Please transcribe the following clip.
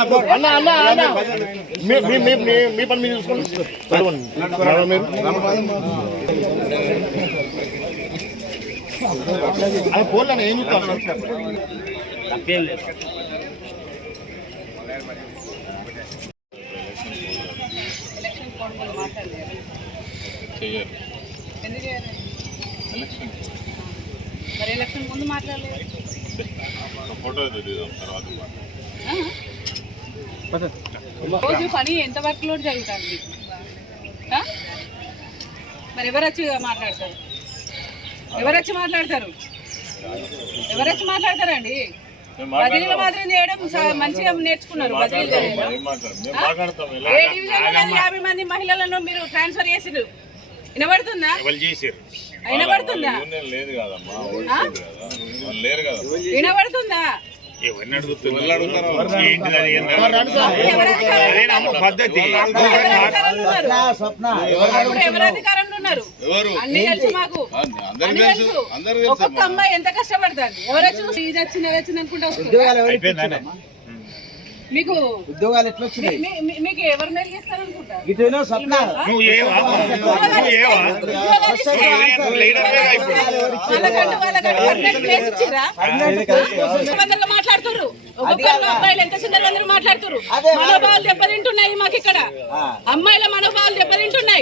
అన్న అన్న అన్న మీ- మీ- మీ- మీ- మీ పని మీరు చూసుకోండి నడవండి. నడవండి మీరు. అది ఫోన్లో ఏం చూస్తాను ఎలక్షన్ కోడ్ ముందు మాట్లాడలేదు చెయ్యరు ఎందుకు చేయాలి? ఎలక్షన్ మరి ఎలక్షన్ ముందు మాట్లాడలేదు ఒక ఫోటో దిగుదాం తర్వాత ఆ? రోజు పని ఎంత వర్క్ లోడ్ జరుగుతుంది? మరి ఎవరు వచ్చి మాట్లాడతారు? ఎవరు వచ్చి మాట్లాడతారు? ఎవరు వచ్చి మాట్లాడతారండి? బదిలీల మాత్రం చేయడం మంచిగా నేర్చుకున్నారు బదిలీలు ఏం డివిజన్ యాభై మంది మహిళలను మీరు ట్రాన్స్ఫర్ చేసిరు వినబడుతుందా? వినబడుతుందా? వినబడుతుందా? ఎవరిని అడుగుతున్నారు? పద్ధతి ఎవరు అన్ని తెలుసు మాకు అన్ని తెలుసు ఒక్కొక్క అమ్మాయి ఎంత కష్టపడుతుంది ఎవరు వచ్చి ఇది వచ్చింది అది వచ్చింది అనుకుంటా వస్తుందా? మీకు ఉద్యోగాలు ఎట్లా వచ్చినాయి మీకు ఎవరు స్వప్న నువ్వు ఏవా? వాళ్ళకంటూ వాళ్ళకంటూ ప్లేస్? వందలు మాట్లాడుతుర్రు ఒక్కొక్కరు అబ్బాయిలు ఎంత మాట్లాడుతుర్రు. అదే. మనోభావాలు దెబ్బతింటున్నాయి మాకు ఇక్కడ. అమ్మాయిల మనోభావాలు దెబ్బతింటున్నాయి.